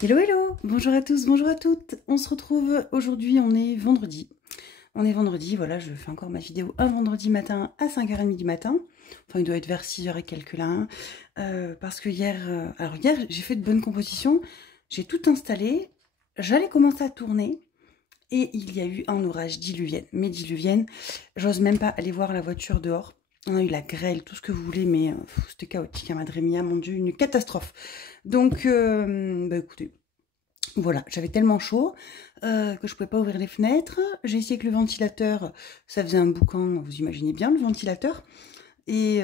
Hello hello, bonjour à tous, bonjour à toutes. On se retrouve aujourd'hui, on est vendredi. On est vendredi, voilà, je fais encore ma vidéo un vendredi matin à 5h30 du matin. Enfin, il doit être vers 6h et quelques là. Parce que hier, hier, j'ai fait de bonnes compositions. J'ai tout installé. J'allais commencer à tourner. Et il y a eu un orage diluvienne. Mais diluvienne, j'ose même pas aller voir la voiture dehors. On a eu la grêle, tout ce que vous voulez, mais c'était chaotique, hein, Madre Mia, mon Dieu, une catastrophe. Donc, écoutez, voilà, j'avais tellement chaud que je pouvais pas ouvrir les fenêtres. J'ai essayé avec le ventilateur, ça faisait un boucan, vous imaginez bien le ventilateur. Et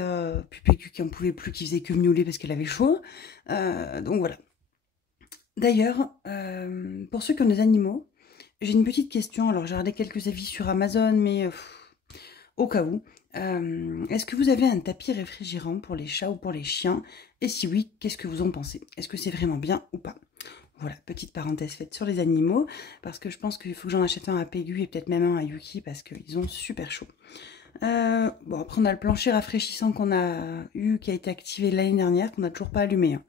puis PQ qui en pouvait plus, qui faisait que miauler parce qu'elle avait chaud. Donc voilà. D'ailleurs, pour ceux qui ont des animaux, j'ai une petite question. Alors j'ai regardé quelques avis sur Amazon, mais au cas où. Est-ce que vous avez un tapis réfrigérant pour les chats ou pour les chiens? Et si oui, qu'est-ce que vous en pensez? Est-ce que c'est vraiment bien ou pas? Voilà, petite parenthèse faite sur les animaux, parce que je pense qu'il faut que j'en achète un à Pégu et peut-être même un à Yuki, parce qu'ils ont super chaud. Bon, après on a le plancher rafraîchissant qu'on a eu, qui a été activé l'année dernière, qu'on n'a toujours pas allumé. Hein.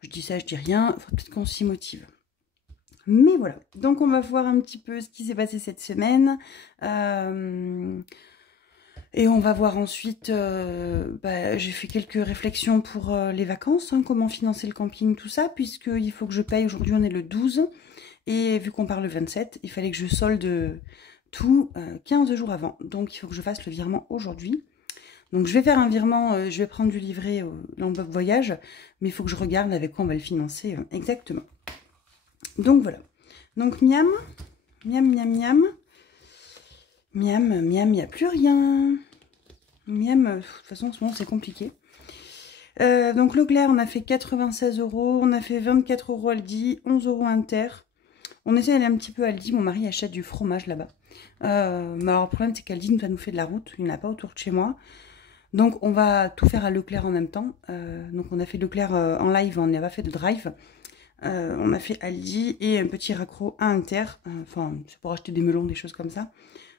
Je dis ça, je dis rien, il faut peut-être qu'on s'y motive. Mais voilà, donc on va voir un petit peu ce qui s'est passé cette semaine. Et on va voir ensuite, j'ai fait quelques réflexions pour les vacances, hein, comment financer le camping, tout ça, puisqu'il faut que je paye, aujourd'hui on est le 12, et vu qu'on part le 27, il fallait que je solde tout 15 jours avant, donc il faut que je fasse le virement aujourd'hui. Donc je vais faire un virement, je vais prendre du livret l'enveloppe voyage, mais il faut que je regarde avec quoi on va le financer exactement. Donc voilà, donc miam, miam, miam, miam. Miam, miam, il n'y a plus rien. Miam, de toute façon, en ce moment, c'est compliqué. Donc, Leclerc, on a fait 96 €. On a fait 24 € Aldi, 11 € Inter. On essaie d'aller un petit peu à Aldi. Mon mari achète du fromage là-bas. Mais alors, le problème, c'est qu'Aldi nous fait de la route. Il n'y en a pas autour de chez moi. Donc, on va tout faire à Leclerc en même temps. Donc, on a fait Leclerc en live. On n'a pas fait de drive. On a fait Aldi et un petit raccro à Inter. Enfin, c'est pour acheter des melons, des choses comme ça.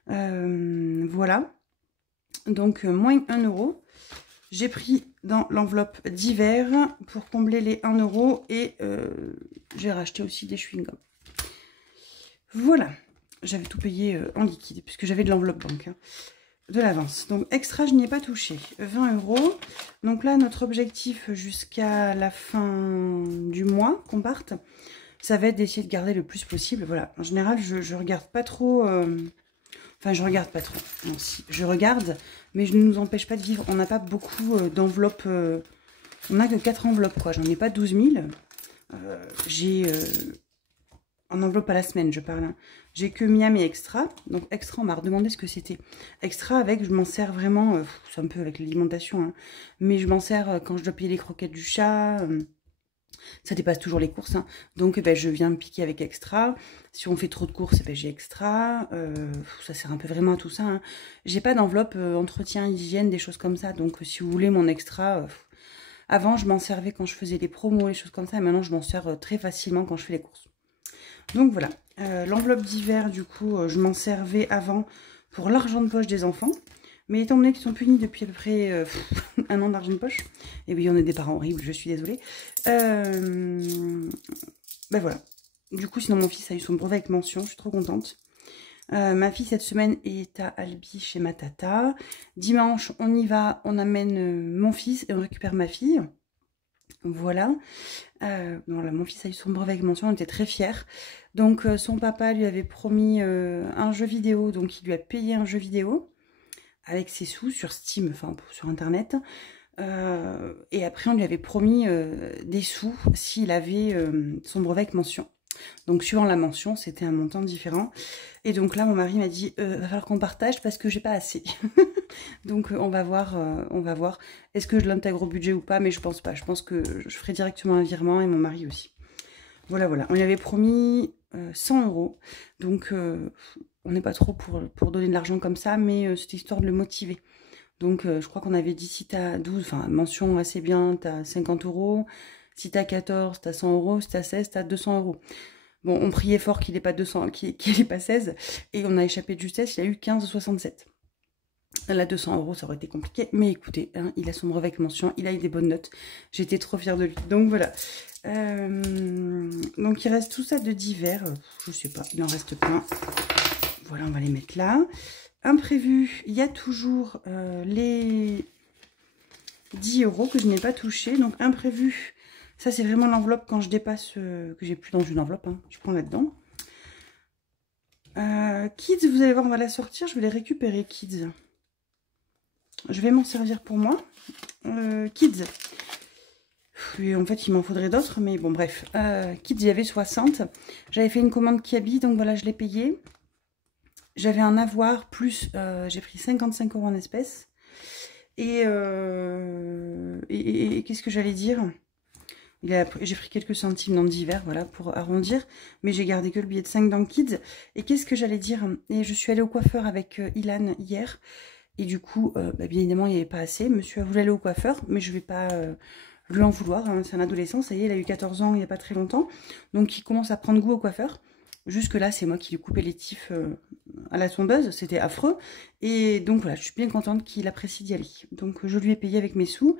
Voilà, donc moins 1 €. J'ai pris dans l'enveloppe d'hiver pour combler les 1 € et j'ai racheté aussi des chewing-gums. Voilà, j'avais tout payé en liquide puisque j'avais de l'enveloppe banque, hein, de l'avance. Donc extra, je n'y ai pas touché, 20 €. Donc là, notre objectif jusqu'à la fin du mois qu'on parte, ça va être d'essayer de garder le plus possible. Voilà, en général, je regarde pas trop... Enfin, je regarde pas trop. Non, si, je regarde, mais je ne nous empêche pas de vivre. On n'a pas beaucoup d'enveloppes. On n'a que 4 enveloppes, quoi. J'en ai pas 12 000. J'ai... en enveloppe à la semaine, je parle. Hein. J'ai que Miam et Extra. Donc, Extra, on m'a redemandé ce que c'était. Extra, avec, je m'en sers vraiment... c'est un peu avec l'alimentation, hein, mais je m'en sers quand je dois payer les croquettes du chat... ça dépasse toujours les courses, hein. Donc je viens me piquer avec Extra. Si on fait trop de courses, j'ai Extra. Ça sert un peu vraiment à tout ça, hein. J'ai pas d'enveloppe entretien, hygiène, des choses comme ça. Donc si vous voulez mon Extra, avant je m'en servais quand je faisais les promos, les choses comme ça. Et maintenant je m'en sers très facilement quand je fais les courses. Donc voilà, l'enveloppe d'hiver, du coup, je m'en servais avant pour l'argent de poche des enfants. Mais étant donné qu'ils sont punis depuis à peu près 1 an d'argent de poche, et oui, on est des parents horribles, je suis désolée. Voilà. Du coup, sinon mon fils a eu son brevet avec mention, je suis trop contente. Ma fille, cette semaine, est à Albi chez ma tata. Dimanche, on y va, on amène mon fils et on récupère ma fille. Voilà. Voilà, mon fils a eu son brevet avec mention, on était très fiers. Donc, son papa lui avait promis un jeu vidéo, donc il lui a payé un jeu vidéo avec ses sous sur Steam, enfin sur internet, et après on lui avait promis des sous s'il avait son brevet avec mention. Donc suivant la mention, c'était un montant différent. Et donc là mon mari m'a dit va falloir qu'on partage parce que j'ai pas assez. Donc on va voir est-ce que je l'intègre au budget ou pas, mais je pense pas. Je pense que je ferai directement un virement et mon mari aussi. Voilà, on lui avait promis 100 €. Donc on n'est pas trop pour donner de l'argent comme ça, mais c'était histoire de le motiver. Donc, je crois qu'on avait dit si t'as 12, enfin, mention assez bien, t'as 50 €. Si t'as 14, t'as 100 €. Si t'as 16, t'as 200 €. Bon, on priait fort qu'il n'ait pas 200, qu'il n'ait pas 16. Et on a échappé de justesse, il a eu 15,67. Là, 200 €, ça aurait été compliqué. Mais écoutez, hein, il a son brevet avec mention, il a eu des bonnes notes. J'étais trop fière de lui. Donc voilà. Donc il reste tout ça de divers. Je sais pas, il en reste plein. Voilà, on va les mettre là. Imprévu, il y a toujours les 10 € que je n'ai pas touché. Donc imprévu, ça c'est vraiment l'enveloppe quand je dépasse, que j'ai plus dans une enveloppe. Hein, je prends là-dedans. Kids, vous allez voir, on va la sortir. Je vais les récupérer, Kids. Je vais m'en servir pour moi. Kids. Et en fait, il m'en faudrait d'autres, mais bon, bref. Kids, il y avait 60. J'avais fait une commande Kiabi, donc voilà, je l'ai payé. J'avais un avoir, plus j'ai pris 55 € en espèces. Et qu'est-ce que j'allais dire? J'ai pris quelques centimes dans le divers, voilà, pour arrondir. Mais j'ai gardé que le billet de 5 dans Kids. Et qu'est-ce que j'allais dire? Et je suis allée au coiffeur avec Ilan hier. Et du coup, bien évidemment, il n'y avait pas assez. Monsieur a voulu aller au coiffeur, mais je ne vais pas lui en vouloir. Hein. C'est un adolescent, ça y est, il a eu 14 ans il n'y a pas très longtemps. Donc, il commence à prendre goût au coiffeur. Jusque-là, c'est moi qui lui coupais les tifs à la tondeuse. C'était affreux. Et donc, voilà, je suis bien contente qu'il apprécie d'y aller. Donc, je lui ai payé avec mes sous,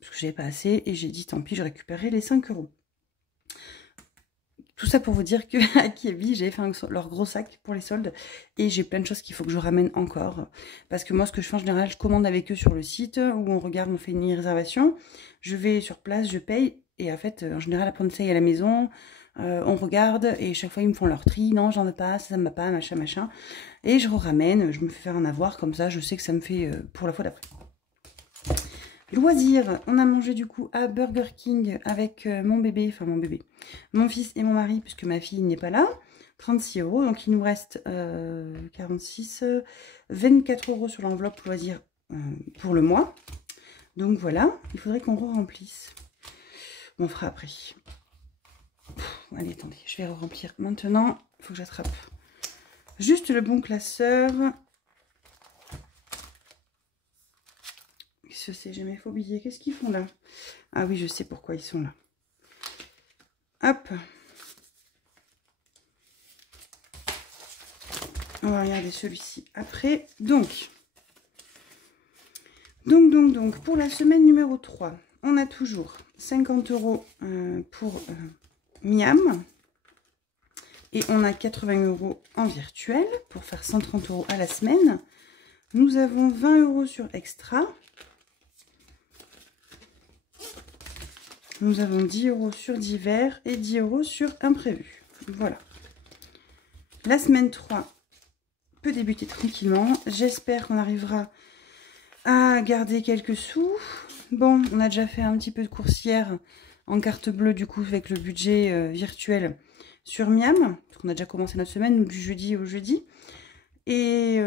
parce que j'avais pas assez. Et j'ai dit, tant pis, je récupérerai les 5 €. Tout ça pour vous dire que à Kiabi, j'avais fait leur gros sac pour les soldes. Et j'ai plein de choses qu'il faut que je ramène encore. Parce que moi, ce que je fais en général, je commande avec eux sur le site, où on regarde, on fait une réservation. Je vais sur place, je paye. Et en fait, en général, après on essaye à la maison. On regarde et chaque fois ils me font leur tri. Non, j'en ai pas, ça me va pas, machin, machin. Et je ramène, je me fais faire un avoir. Comme ça, je sais que ça me fait pour la fois d'après. Loisirs, on a mangé du coup à Burger King avec mon bébé, enfin mon bébé, mon fils et mon mari, puisque ma fille n'est pas là. 36 €, donc il nous reste 46, 24 € sur l'enveloppe loisirs pour le mois. Donc voilà, il faudrait qu'on re-remplisse. On fera après. Allez, attendez, je vais re-remplir maintenant. Il faut que j'attrape juste le bon classeur. Je sais, j'ai mes phobies. Qu'est-ce qu'ils font là? Ah oui, je sais pourquoi ils sont là. Hop. On va regarder celui-ci après. Donc, pour la semaine numéro 3, on a toujours 50 € pour Miam. Et on a 80 € en virtuel pour faire 130 € à la semaine. Nous avons 20 € sur Extra. Nous avons 10 € sur divers et 10 € sur imprévu. Voilà. La semaine 3 peut débuter tranquillement. J'espère qu'on arrivera à garder quelques sous. Bon, on a déjà fait un petit peu de coursière en carte bleue, du coup, avec le budget virtuel sur Miam. Parce qu'on a déjà commencé notre semaine, nous, du jeudi au jeudi. Et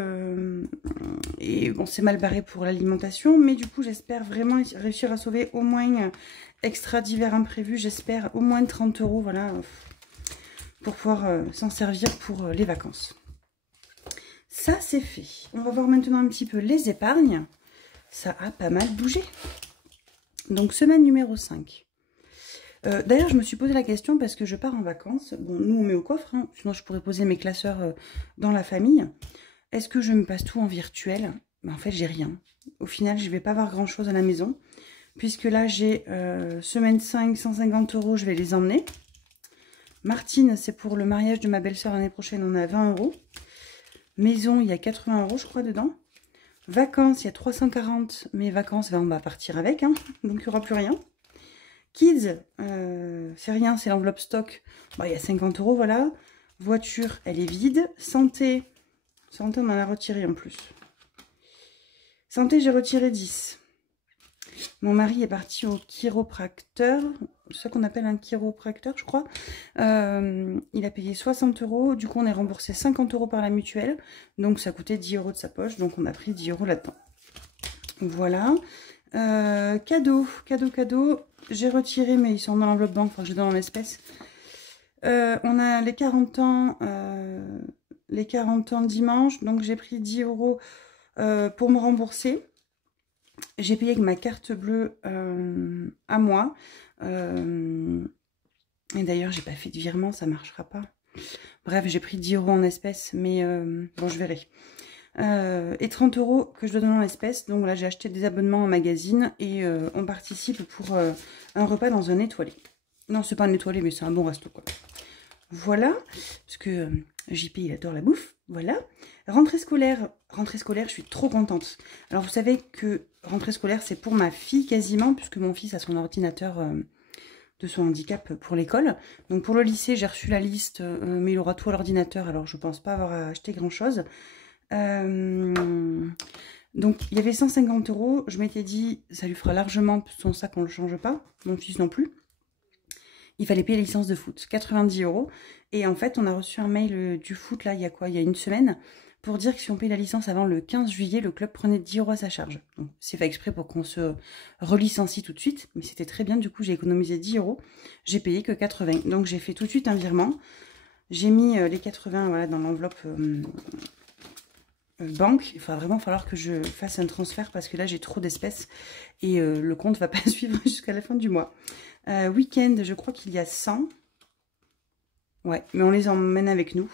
bon, c'est mal barré pour l'alimentation, mais du coup, j'espère vraiment réussir à sauver au moins extra divers imprévus. J'espère au moins 30 €, voilà, pour pouvoir s'en servir pour les vacances. Ça, c'est fait. On va voir maintenant un petit peu les épargnes. Ça a pas mal bougé. Donc, semaine numéro 5. D'ailleurs, je me suis posé la question parce que je pars en vacances. Bon, nous, on met au coffre, hein, sinon je pourrais poser mes classeurs dans la famille. Est-ce que je me passe tout en virtuel? Ben, en fait, j'ai rien. Au final, je ne vais pas avoir grand-chose à la maison. Puisque là, j'ai semaine 5, 150 €, je vais les emmener. Martine, c'est pour le mariage de ma belle-sœur l'année prochaine, on a 20 €. Maison, il y a 80 € je crois dedans. Vacances, il y a 340. Mes vacances, ben, on va partir avec, hein, donc il n'y aura plus rien. Kids, c'est rien, c'est l'enveloppe stock. Bon, il y a 50 €, voilà. Voiture, elle est vide. Santé, on en a retiré en plus. Santé, j'ai retiré 10. Mon mari est parti au chiropracteur, ce qu'on appelle un chiropracteur, je crois. Il a payé 60 €. Du coup, on est remboursé 50 € par la mutuelle. Donc, ça coûtait 10 € de sa poche. Donc, on a pris 10 € là-dedans. Voilà. Cadeau. J'ai retiré, mais ils sont dans l'enveloppe banque. Enfin, je les donne en espèces. On a les 40 ans. Les 40 ans dimanche. Donc, j'ai pris 10 € pour me rembourser. J'ai payé avec ma carte bleue à moi. Et d'ailleurs, j'ai pas fait de virement, ça marchera pas. Bref, j'ai pris 10 € en espèces, mais bon, je verrai. Et 30 € que je dois donner en espèces. Donc là, j'ai acheté des abonnements en magazine et on participe pour un repas dans un étoilé. Non, c'est pas un étoilé, mais c'est un bon resto, quoi. Voilà, parce que JP, il adore la bouffe. Voilà. Rentrée scolaire, je suis trop contente. Alors, vous savez que rentrée scolaire, c'est pour ma fille quasiment, puisque mon fils a son ordinateur de son handicap pour l'école. Donc, pour le lycée, j'ai reçu la liste, mais il aura tout à l'ordinateur, alors je pense pas avoir acheté grand-chose. Donc, il y avait 150 €. Je m'étais dit, ça lui fera largement son sac, on ne le change pas. Mon fils non plus. Il fallait payer la licence de foot, 90 €. Et en fait, on a reçu un mail du foot, là, il y a quoi? Il y a une semaine, pour dire que si on paye la licence avant le 15 juillet, le club prenait 10 € à sa charge. Donc, c'est fait exprès pour qu'on se relicencie tout de suite. Mais c'était très bien, du coup, j'ai économisé 10 €. J'ai payé que 80. Donc, j'ai fait tout de suite un virement. J'ai mis les 80 voilà, dans l'enveloppe banque. Il va vraiment falloir que je fasse un transfert parce que là, j'ai trop d'espèces. Et le compte va pas suivre jusqu'à la fin du mois. Week-end, je crois qu'il y a 100. Ouais, mais on les emmène avec nous.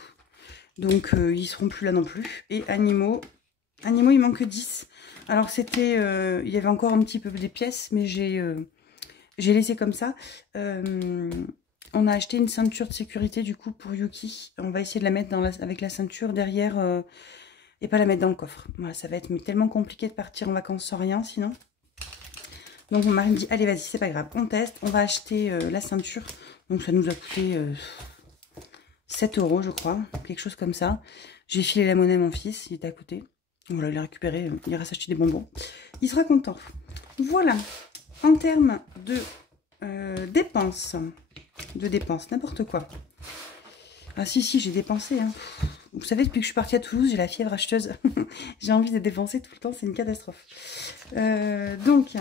Donc, ils seront plus là non plus. Et animaux, il manque 10. Alors, c'était... il y avait encore un petit peu des pièces, mais j'ai laissé comme ça. On a acheté une ceinture de sécurité, du coup, pour Yuki. On va essayer de la mettre avec la ceinture derrière et pas la mettre dans le coffre. Voilà, ça va être tellement compliqué de partir en vacances sans rien, sinon. Donc mon mari me dit, allez vas-y, c'est pas grave, on teste, on va acheter la ceinture. Donc ça nous a coûté 7 € je crois, quelque chose comme ça. J'ai filé la monnaie à mon fils, il était à côté. Voilà, il a récupéré, il ira s'acheter des bonbons. Il sera content. Voilà, en termes de dépenses, n'importe quoi. Ah si, j'ai dépensé. Hein. Vous savez, depuis que je suis partie à Toulouse, j'ai la fièvre acheteuse. J'ai envie de dépenser tout le temps, c'est une catastrophe. Donc...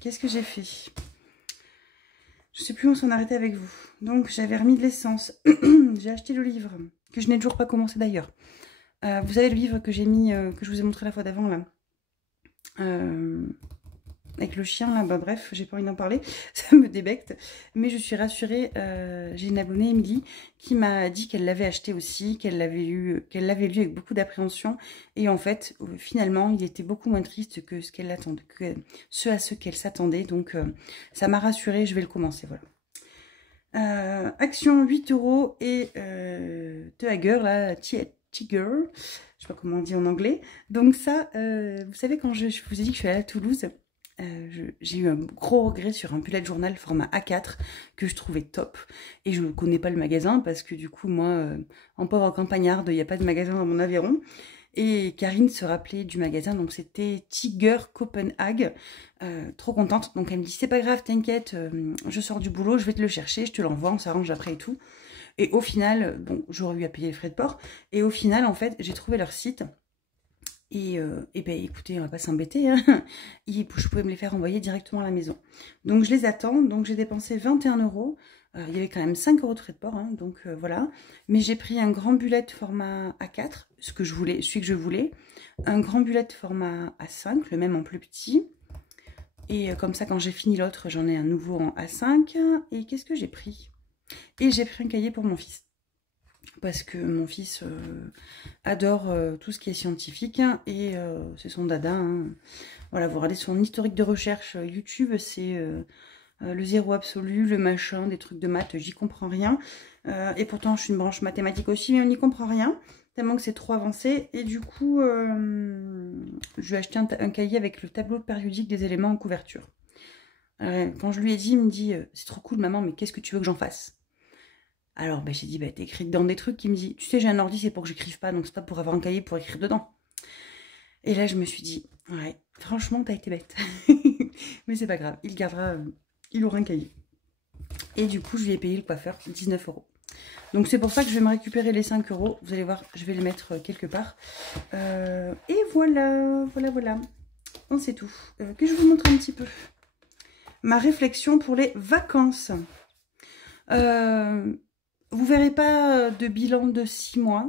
qu'est-ce que j'ai fait? Je sais plus où on s'en arrêtait avec vous. Donc, j'avais remis de l'essence. J'ai acheté le livre, que je n'ai toujours pas commencé d'ailleurs. Vous savez, le livre que j'ai mis, que je vous ai montré la fois d'avant, là. Avec le chien, là, bah bref, j'ai pas envie d'en parler. Ça me débecte. Mais je suis rassurée, j'ai une abonnée, Émilie, qui m'a dit qu'elle l'avait acheté aussi, qu'elle l'avait lu avec beaucoup d'appréhension. Et en fait, finalement, il était beaucoup moins triste que ce qu'elle attendait, que à ce qu'elle s'attendait. Donc, ça m'a rassurée, je vais le commencer, voilà. Action 8 € et The Hager, là, Tiger, je sais pas comment on dit en anglais. Donc ça, vous savez, quand je vous ai dit que je suis allée à Toulouse, j'ai eu un gros regret sur un bullet journal format A4 que je trouvais top. Et je ne connais pas le magasin parce que du coup, moi, en pauvre campagnarde, il n'y a pas de magasin dans mon Aveyron. Et Karine se rappelait du magasin, donc c'était Tiger Copenhague. Trop contente. Donc elle me dit, c'est pas grave, t'inquiète, je sors du boulot, je vais te le chercher, je te l'envoie, on s'arrange après et tout. Et au final, bon, j'aurais eu à payer les frais de port. Et au final, en fait, j'ai trouvé leur site. Et ben écoutez, on va pas s'embêter, hein. Je pouvais me les faire envoyer directement à la maison. Donc je les attends, donc j'ai dépensé 21 €. Il y avait quand même 5 € de frais de port, hein, donc voilà. Mais j'ai pris un grand bullet format A4, celui que je voulais. Un grand bullet format A5, le même en plus petit. Et comme ça, quand j'ai fini l'autre, j'en ai un nouveau en A5. Et qu'est-ce que j'ai pris? Et j'ai pris un cahier pour mon fils. Parce que mon fils adore tout ce qui est scientifique et c'est son dada. Hein. Voilà, vous regardez son historique de recherche YouTube, c'est le zéro absolu, le machin, des trucs de maths, j'y comprends rien. Et pourtant, je suis une branche mathématique aussi, mais on n'y comprend rien, tellement que c'est trop avancé. Et du coup, je lui ai acheté un cahier avec le tableau périodique des éléments en couverture. Quand je lui ai dit, il me dit « C'est trop cool, maman, mais qu'est-ce que tu veux que j'en fasse ?» Alors, ben, j'ai dit, bah, t'écris dans des trucs qui me dit, tu sais, j'ai un ordi, c'est pour que j'écrive pas, donc c'est pas pour avoir un cahier pour écrire dedans. Et là, je me suis dit, ouais, franchement, t'as été bête. Mais c'est pas grave, il gardera, il aura un cahier. Et du coup, je lui ai payé le coiffeur 19 €. Donc c'est pour ça que je vais me récupérer les 5 €. Vous allez voir, je vais les mettre quelque part. Et voilà, voilà. On sait tout. Que je vous montre un petit peu. Ma réflexion pour les vacances. Vous verrez pas de bilan de 6 mois.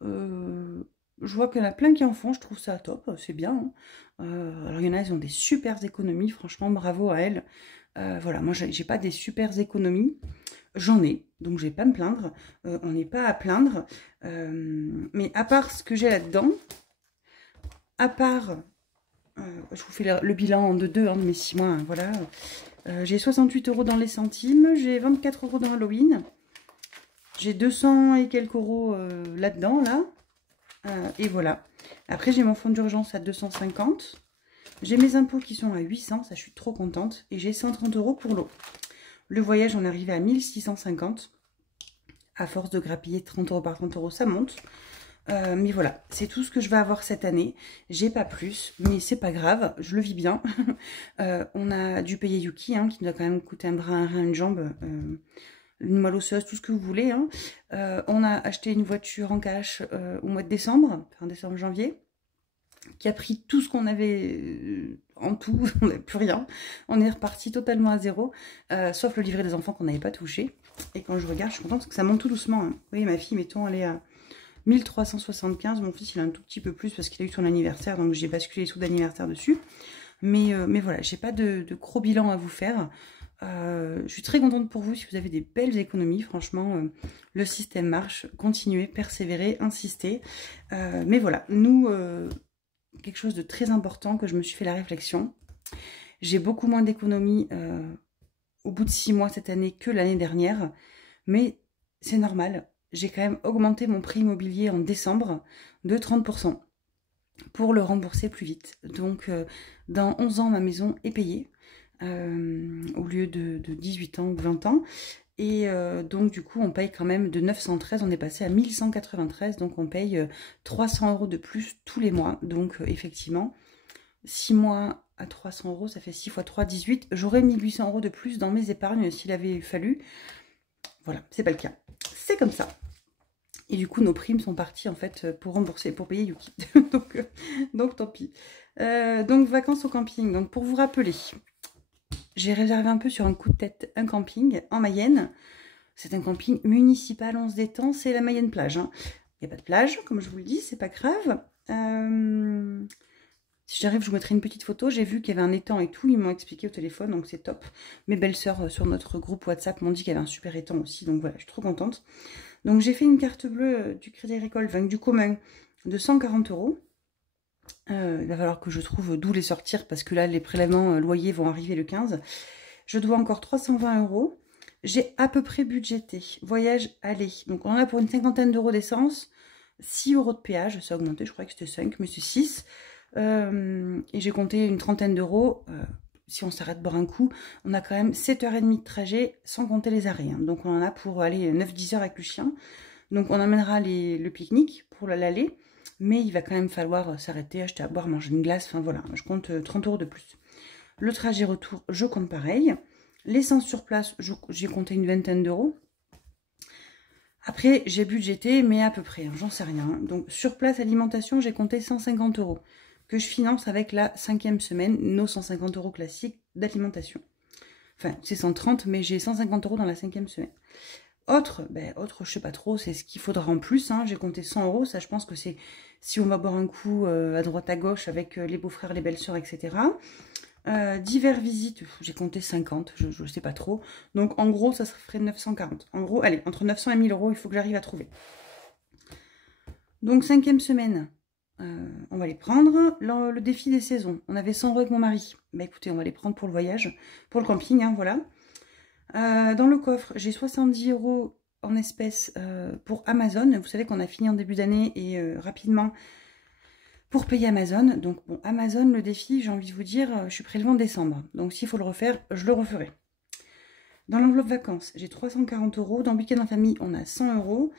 Je vois qu'il y en a plein qui en font, je trouve ça top, c'est bien. Hein. Alors il y en a, elles ont des super économies, franchement, bravo à elles. Voilà, moi j'ai pas des super économies, j'en ai, donc je vais pas me plaindre. On n'est pas à plaindre. Mais à part ce que j'ai là-dedans, à part, je vous fais le bilan de 2 de mes 6 mois, hein, voilà. J'ai 68 € dans les centimes. J'ai 24 € dans Halloween. J'ai 200 et quelques euros là-dedans, là. Et voilà. Après, j'ai mon fonds d'urgence à 250. J'ai mes impôts qui sont à 800. Ça, je suis trop contente. Et j'ai 130 € pour l'eau. Le voyage, on est arrivé à 1650. À force de grappiller 30 € par 30 €, ça monte. Mais voilà, c'est tout ce que je vais avoir cette année. J'ai pas plus, mais c'est pas grave, je le vis bien. On a dû payer Yuki, hein, qui nous a quand même coûté un bras, un rein, une jambe, une moelle osseuse, tout ce que vous voulez. Hein. On a acheté une voiture en cash au mois de décembre, enfin décembre-janvier, qui a pris tout ce qu'on avait en tout, on n'avait plus rien. On est reparti totalement à zéro, sauf le livret des enfants qu'on n'avait pas touché. Et quand je regarde, je suis contente parce que ça monte tout doucement. Hein. Vous voyez, ma fille, mettons, elle est à 1375. Mon fils, il a un tout petit peu plus parce qu'il a eu son anniversaire, donc j'ai basculé les sous d'anniversaire dessus. Mais voilà, j'ai pas de gros bilan à vous faire. Je suis très contente pour vous si vous avez des belles économies. Franchement, le système marche. Continuez, persévérez, insistez. Mais voilà, nous, quelque chose de très important que je me suis fait la réflexion. J'ai beaucoup moins d'économies au bout de 6 mois cette année que l'année dernière. Mais c'est normal. J'ai quand même augmenté mon prix immobilier en décembre de 30% pour le rembourser plus vite. Donc, dans 11 ans, ma maison est payée au lieu de 18 ans ou 20 ans. Et donc, du coup, on paye quand même de 913, on est passé à 1193. Donc, on paye 300 € de plus tous les mois. Donc, effectivement, 6 mois à 300 €, ça fait 6 fois 3, 18. J'aurais 1800 € de plus dans mes épargnes s'il avait fallu. Voilà, c'est pas le cas. C'est comme ça. Et du coup, nos primes sont parties en fait pour rembourser, pour payer Yuki. donc tant pis. Donc vacances au camping. Donc pour vous rappeler, j'ai réservé un peu sur un coup de tête un camping en Mayenne. C'est un camping municipal, on se détend, c'est la Mayenne plage. Hein. Il n'y a pas de plage, comme je vous le dis, c'est pas grave. Si j'arrive, je vous mettrai une petite photo. J'ai vu qu'il y avait un étang et tout. Ils m'ont expliqué au téléphone, donc c'est top. Mes belles-sœurs sur notre groupe WhatsApp m'ont dit qu'il y avait un super étang aussi. Donc voilà, je suis trop contente. Donc j'ai fait une carte bleue du Crédit Agricole, enfin du commun, de 140 €. Il va falloir que je trouve d'où les sortir parce que là, les prélèvements loyers vont arriver le 15. Je dois encore 320 €. J'ai à peu près budgété. Voyage aller. Donc on en a pour une cinquantaine d'euros d'essence. 6 € de péage. Ça a augmenté, je croyais que c'était 5, mais c'est 6. Et j'ai compté une trentaine d'euros. Si on s'arrête boire un coup, on a quand même 7h30 de trajet sans compter les arrêts. Hein. Donc on en a pour aller 9-10 heures avec le chien. Donc on amènera le pique-nique pour l'aller. Mais il va quand même falloir s'arrêter, acheter à boire, manger une glace. Enfin voilà, je compte 30 € de plus. Le trajet retour, je compte pareil. L'essence sur place, j'ai compté une vingtaine d'euros. Après, j'ai budgété, mais à peu près, hein, j'en sais rien. Donc sur place, alimentation, j'ai compté 150 € que je finance avec la 5e semaine, nos 150 € classiques d'alimentation. Enfin, c'est 130, mais j'ai 150 € dans la 5e semaine. Autre, je sais pas trop, c'est ce qu'il faudra en plus. Hein. J'ai compté 100 €, ça je pense que c'est si on va boire un coup à droite à gauche avec les beaux-frères, les belles-sœurs, etc. Divers visites, j'ai compté 50, je sais pas trop. Donc en gros, ça ferait 940. En gros, allez, entre 900 et 1000 €, il faut que j'arrive à trouver. Donc 5e semaine. On va les prendre. Le défi des saisons. On avait 100 € avec mon mari. Bah écoutez, on va les prendre pour le voyage, pour le camping, hein, voilà. Dans le coffre, j'ai 70 € en espèces pour Amazon. Vous savez qu'on a fini en début d'année et rapidement pour payer Amazon. Donc bon, Amazon, le défi, j'ai envie de vous dire, je suis prélevé en décembre. Donc s'il faut le refaire, je le referai. Dans l'enveloppe vacances, j'ai 340 €. Dans week-end en famille, on a 100 €.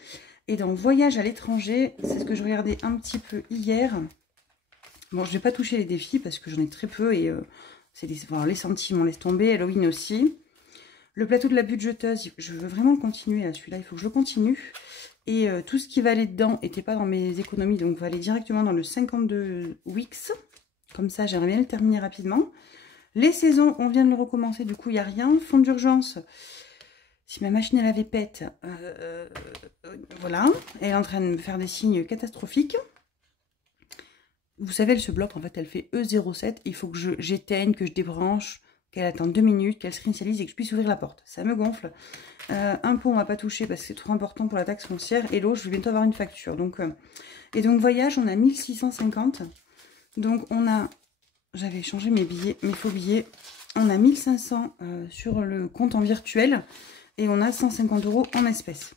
Et dans voyage à l'étranger, c'est ce que je regardais un petit peu hier. Bon, je ne vais pas toucher les défis parce que j'en ai très peu et les centimes, on laisse tomber. Halloween aussi. Le plateau de la budgeteuse, je veux vraiment le continuer là. Celui-là, il faut que je le continue. Et tout ce qui va aller dedans n'était pas dans mes économies, donc va aller directement dans le 52 Wix. Comme ça, j'aimerais bien le terminer rapidement. Les saisons, on vient de le recommencer, du coup, il n'y a rien. Fonds d'urgence. Si ma machine à laver pète, voilà, elle est en train de me faire des signes catastrophiques. Vous savez, elle se bloque, en fait, elle fait E07. Il faut que j'éteigne, que je débranche, qu'elle attende 2 minutes, qu'elle se réinitialise et que je puisse ouvrir la porte. Ça me gonfle. Impôt, on va pas toucher parce que c'est trop important pour la taxe foncière. Et l'eau, je vais bientôt avoir une facture. Donc, et donc, voyage, on a 1650. Donc, on a... J'avais changé mes billets, mes faux billets. On a 1500 sur le compte en virtuel et on a 150 € en espèces.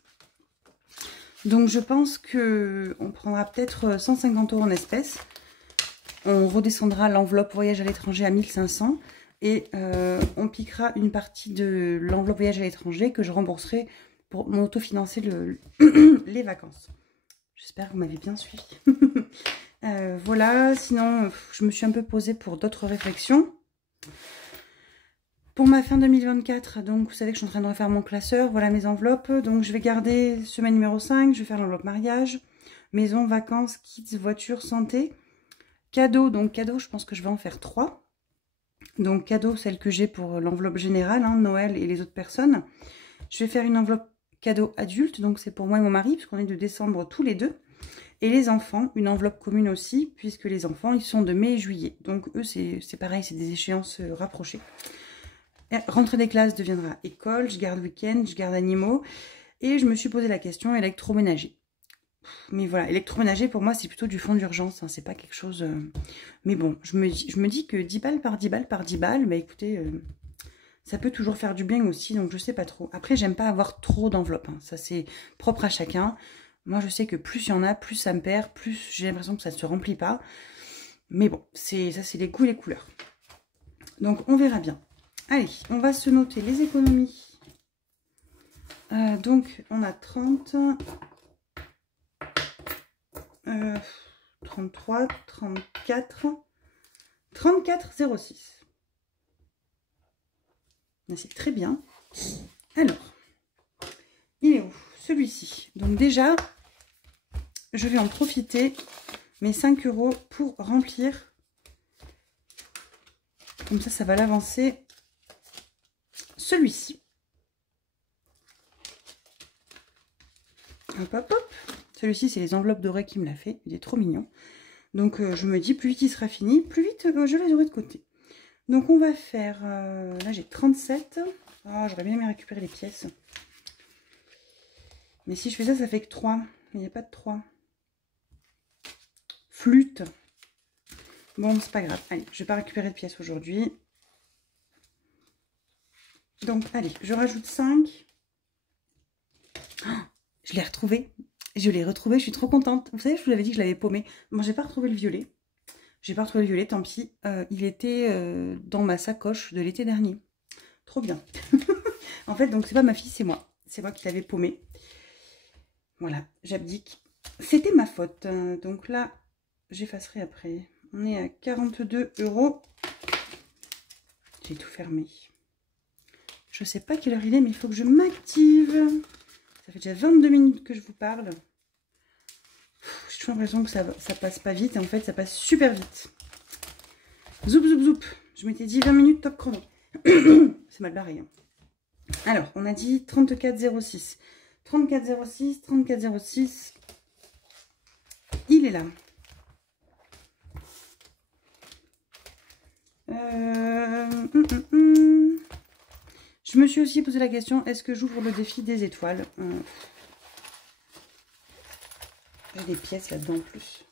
Donc je pense que on prendra peut-être 150 € en espèces. On redescendra l'enveloppe voyage à l'étranger à 1500 et on piquera une partie de l'enveloppe voyage à l'étranger que je rembourserai pour m'autofinancer les vacances. J'espère que vous m'avez bien suivi. Voilà, sinon je me suis un peu posée pour d'autres réflexions. Pour ma fin 2024, donc vous savez que je suis en train de refaire mon classeur, voilà mes enveloppes. Donc je vais garder semaine numéro 5, je vais faire l'enveloppe mariage, maison, vacances, kids, voiture, santé. Cadeau, donc cadeau, je pense que je vais en faire 3. Donc cadeau, celle que j'ai pour l'enveloppe générale, hein, Noël et les autres personnes. Je vais faire une enveloppe cadeau adulte, donc c'est pour moi et mon mari, puisqu'on est de décembre tous les deux. Et les enfants, une enveloppe commune aussi, puisque les enfants, ils sont de mai et juillet. Donc eux, c'est pareil, c'est des échéances rapprochées. Rentrée des classes deviendra école, je garde week-end, je garde animaux. Et je me suis posé la question électroménager. Mais voilà, électroménager pour moi c'est plutôt du fonds d'urgence, hein, c'est pas quelque chose... Mais bon, je me dis que 10 balles par 10 balles par 10 balles, bah écoutez, ça peut toujours faire du bien aussi, donc je sais pas trop. Après, j'aime pas avoir trop d'enveloppes, hein, ça c'est propre à chacun. Moi je sais que plus il y en a, plus ça me perd, plus j'ai l'impression que ça ne se remplit pas. Mais bon, ça c'est les goûts et les couleurs. Donc on verra bien. Allez, on va se noter les économies. Donc on a 30... 33, 34, 34,06. C'est très bien. Alors, il est où? Celui-ci. Donc déjà, je vais en profiter, mes 5 € pour remplir. Comme ça va l'avancer. Celui-ci. Hop, hop, hop. Celui-ci, c'est les enveloppes dorées qui me l'a fait. Il est trop mignon. Donc, je me dis, plus vite il sera fini, plus vite je les aurai de côté. Donc, on va faire... là, j'ai 37. Oh, j'aurais bien aimé récupérer les pièces. Mais si je fais ça, ça fait que 3. Mais il n'y a pas de 3. Flûte. Bon, c'est pas grave. Allez, je vais pas récupérer de pièces aujourd'hui. Donc, allez, je rajoute 5. Oh, je l'ai retrouvé. Je l'ai retrouvé, je suis trop contente. Vous savez, je vous avais dit que je l'avais paumé. Bon, j'ai pas retrouvé le violet. J'ai pas retrouvé le violet, tant pis. Il était dans ma sacoche de l'été dernier. Trop bien. En fait, donc c'est pas ma fille, c'est moi. C'est moi qui l'avais paumé. Voilà, j'abdique. C'était ma faute. Donc là, j'effacerai après. On est à 42 €. J'ai tout fermé. Je sais pas quelle heure il est, mais il faut que je m'active. Ça fait déjà 22 minutes que je vous parle. J'ai toujours l'impression que ça passe pas vite. Et en fait, ça passe super vite. Zoup, zoup, zoup. Je m'étais dit 20 minutes top chrono. C'est mal barré. Hein. Alors, on a dit 34,06. 34,06, 34,06. Il est là. Je me suis aussi posé la question, est-ce que j'ouvre le défi des étoiles? J'ai des pièces là-dedans en plus.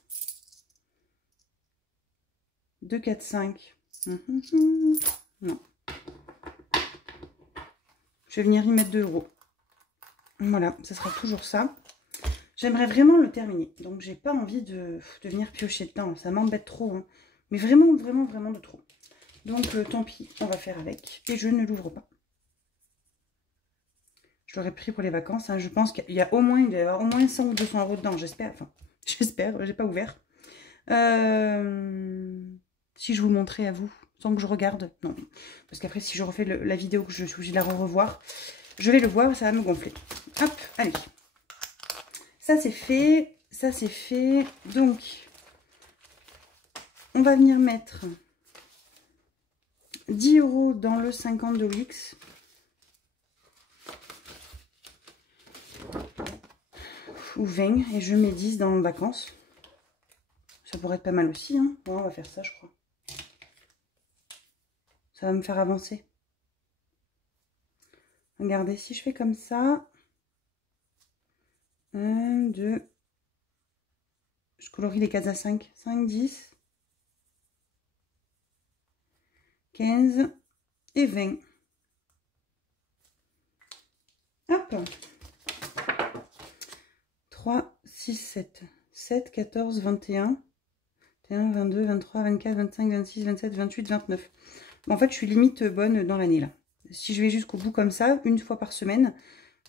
2, 4, 5. Non. Je vais venir y mettre 2 €. Voilà, ça sera toujours ça. J'aimerais vraiment le terminer. Donc, j'ai pas envie de venir piocher dedans. Ça m'embête trop. Hein. Mais vraiment, vraiment, vraiment de trop. Donc, tant pis, on va faire avec. Et je ne l'ouvre pas. Je l'aurais pris pour les vacances. Hein. Je pense qu'il y a au moins, il va y avoir au moins 100 ou 200 € dedans. J'espère. Enfin, j'espère. J'ai pas ouvert. Si je vous montrais à vous, sans que je regarde. Non. Parce qu'après, si je refais la vidéo que je suis obligée de la revoir, je vais le voir, ça va me gonfler. Hop, allez. Ça, c'est fait. Ça, c'est fait. Donc, on va venir mettre 10 € dans le 50 de Wix. Ou 20. Et je mets 10 dans vacances. Ça pourrait être pas mal aussi. Hein. Bon, on va faire ça, je crois. Ça va me faire avancer. Regardez, si je fais comme ça. 1, 2. Je colorie les cases à 5. 5, 10. 15. et 20. Hop. 3, 6, 7. 7, 14, 21, 21, 22, 23, 24, 25, 26, 27, 28, 29. Bon, en fait, je suis limite bonne dans l'année, là. Si je vais jusqu'au bout comme ça, une fois par semaine,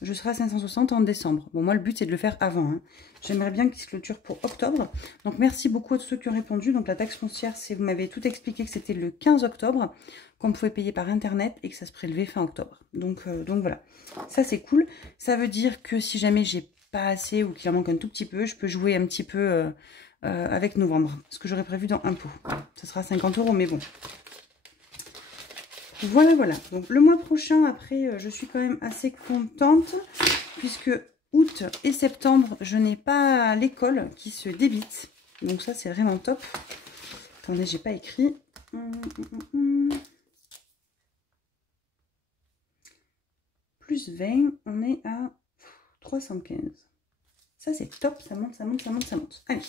je serai à 560 en décembre. Bon, moi, le but, c'est de le faire avant. Hein. J'aimerais bien qu'il se clôture pour octobre. Donc, merci beaucoup à tous ceux qui ont répondu. Donc, la taxe foncière, c'est vous m'avez tout expliqué que c'était le 15 octobre, qu'on pouvait payer par Internet et que ça se prélevait fin octobre. Donc voilà. Ça, c'est cool. Ça veut dire que si jamais j'ai pas assez ou qu'il en manque un tout petit peu, je peux jouer un petit peu avec novembre. Ce que j'aurais prévu dans impôt. Ça sera 50 €, mais bon. Voilà, voilà. Donc, le mois prochain, après, je suis quand même assez contente, puisque août et septembre, je n'ai pas l'école qui se débite. Donc, ça, c'est vraiment top. Attendez, j'ai pas écrit. Plus 20, on est à 315. Ça, c'est top. Ça monte, ça monte, ça monte, ça monte. Allez,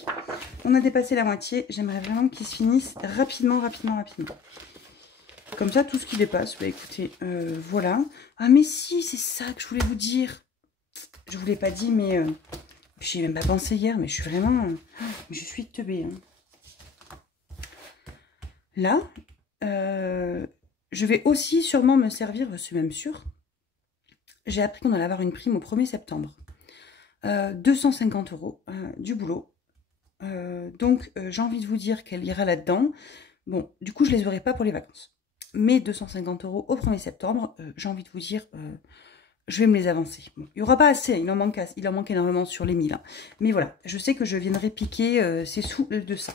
on a dépassé la moitié. J'aimerais vraiment qu'il se finisse rapidement, rapidement, rapidement. Comme ça, tout ce qui dépasse, bah écoutez, voilà. Ah mais si, c'est ça que je voulais vous dire. Je vous l'ai pas dit, mais j'y ai même pas pensé hier, mais je suis vraiment... je suis teubée. Hein. Là, je vais aussi sûrement me servir, c'est même sûr. J'ai appris qu'on allait avoir une prime au 1er septembre. 250 € du boulot. Donc, j'ai envie de vous dire qu'elle ira là-dedans. Bon, du coup, je les aurai pas pour les vacances. Mais 250 € au 1er septembre, j'ai envie de vous dire, je vais me les avancer. Bon, il n'y aura pas assez, il en manque énormément sur les 1000. Hein. Mais voilà, je sais que je viendrai piquer ces sous de ça.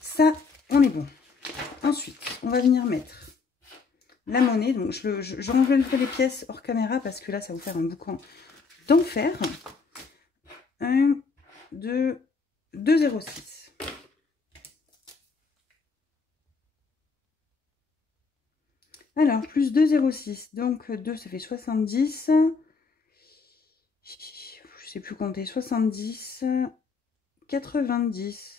Ça, on est bon. Ensuite, on va venir mettre la monnaie. Donc, je renvoie les pièces hors caméra parce que là, ça va vous faire un boucan d'enfer. 1, 2, 2,06. Alors, plus 2,06. Donc, 2, ça fait 70. Je sais plus compter. 70. 90.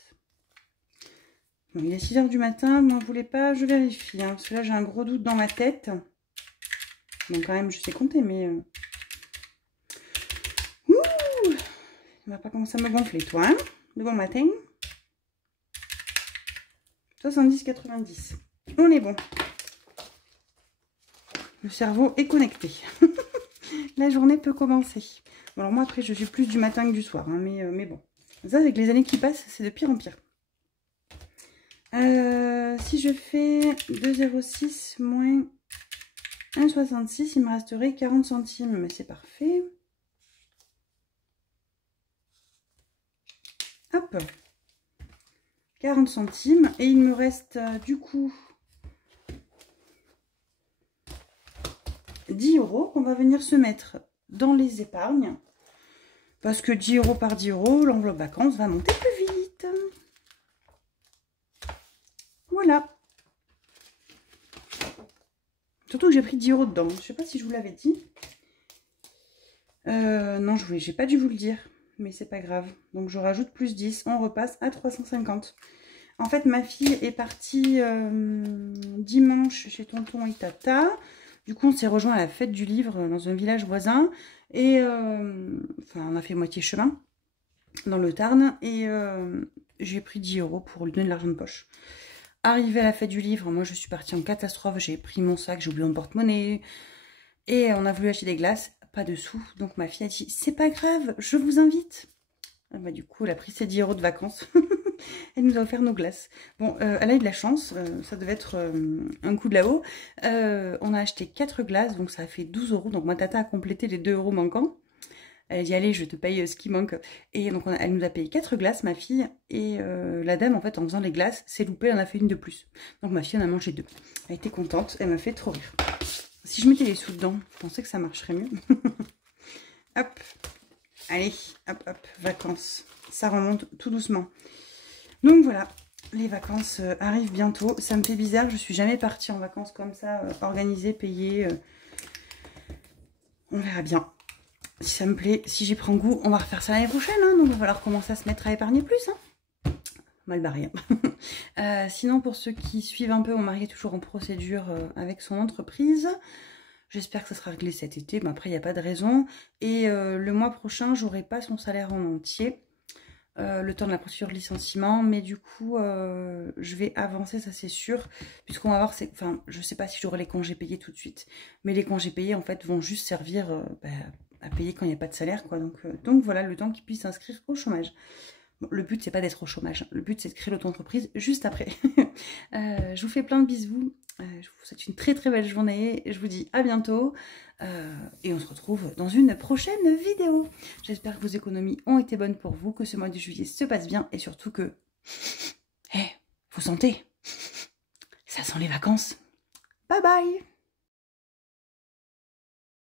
Bon, il est 6 h du matin. N'en voulez pas, je vérifie. Hein, parce que là, j'ai un gros doute dans ma tête. Bon, quand même, je sais compter, mais... Ouh, on va pas commencer à me gonfler, toi. Hein, de bon matin. 70, 90. On est bon. Le cerveau est connecté. La journée peut commencer. Bon, alors moi, après, je suis plus du matin que du soir. Hein, mais bon. Ça, avec les années qui passent, c'est de pire en pire. Si je fais 2,06 moins 1,66, il me resterait 40 centimes. Mais c'est parfait. Hop. 40 centimes. Et il me reste, du coup... 10 € qu'on va venir se mettre dans les épargnes. Parce que 10 € par 10 €, l'enveloppe vacances va monter plus vite. Voilà. Surtout que j'ai pris 10 € dedans. Je ne sais pas si je vous l'avais dit. Non, je n'ai pas dû vous le dire. Mais c'est pas grave. Donc je rajoute plus 10. On repasse à 350. En fait, ma fille est partie dimanche chez tonton et tata. Du coup, on s'est rejoint à la fête du livre dans un village voisin. Et enfin, on a fait moitié chemin dans le Tarn. Et j'ai pris 10 € pour lui donner de l'argent de poche. Arrivé à la fête du livre, moi je suis partie en catastrophe. J'ai pris mon sac, j'ai oublié mon porte-monnaie. Et on a voulu acheter des glaces, pas de sous. Donc ma fille a dit, c'est pas grave, je vous invite. Ah bah, du coup, elle a pris ses 10 € de vacances. Elle nous a offert nos glaces. Bon, elle a eu de la chance. Ça devait être un coup de là-haut. On a acheté 4 glaces, donc ça a fait 12 €. Donc ma tata a complété les 2 € manquants. Elle a dit, allez, je te paye ce qui manque. Et donc, elle nous a payé 4 glaces, ma fille. Et la dame, en fait, en faisant les glaces, s'est loupée, elle en a fait une de plus. Donc ma fille en a mangé 2. Elle était contente, elle m'a fait trop rire. Si je mettais les sous dedans, je pensais que ça marcherait mieux. Hop. Allez, hop, hop, vacances. Ça remonte tout doucement. Donc voilà, les vacances arrivent bientôt. Ça me fait bizarre, je suis jamais partie en vacances comme ça, organisée, payée. On verra bien. Si ça me plaît, si j'y prends goût, on va refaire ça l'année prochaine. Hein, donc il va falloir commencer à se mettre à épargner plus. Hein. mal barré. Sinon, pour ceux qui suivent un peu, mon mari est toujours en procédure avec son entreprise. J'espère que ça sera réglé cet été, mais après, il n'y a pas de raison. Et le mois prochain, j'aurai pas son salaire en entier. Le temps de la procédure de licenciement, mais du coup je vais avancer, ça c'est sûr, puisqu'on va voir, enfin je sais pas si j'aurai les congés payés tout de suite, mais les congés payés en fait vont juste servir à payer quand il n'y a pas de salaire quoi, donc voilà, le temps qu'ils puissent s'inscrire au chômage. Bon, le but c'est pas d'être au chômage, le but c'est de créer l'auto-entreprise juste après. Je vous fais plein de bisous, je vous souhaite une très très belle journée, je vous dis à bientôt. Et on se retrouve dans une prochaine vidéo. J'espère que vos économies ont été bonnes pour vous, que ce mois de juillet se passe bien et surtout que... vous sentez, ça sent les vacances. Bye bye.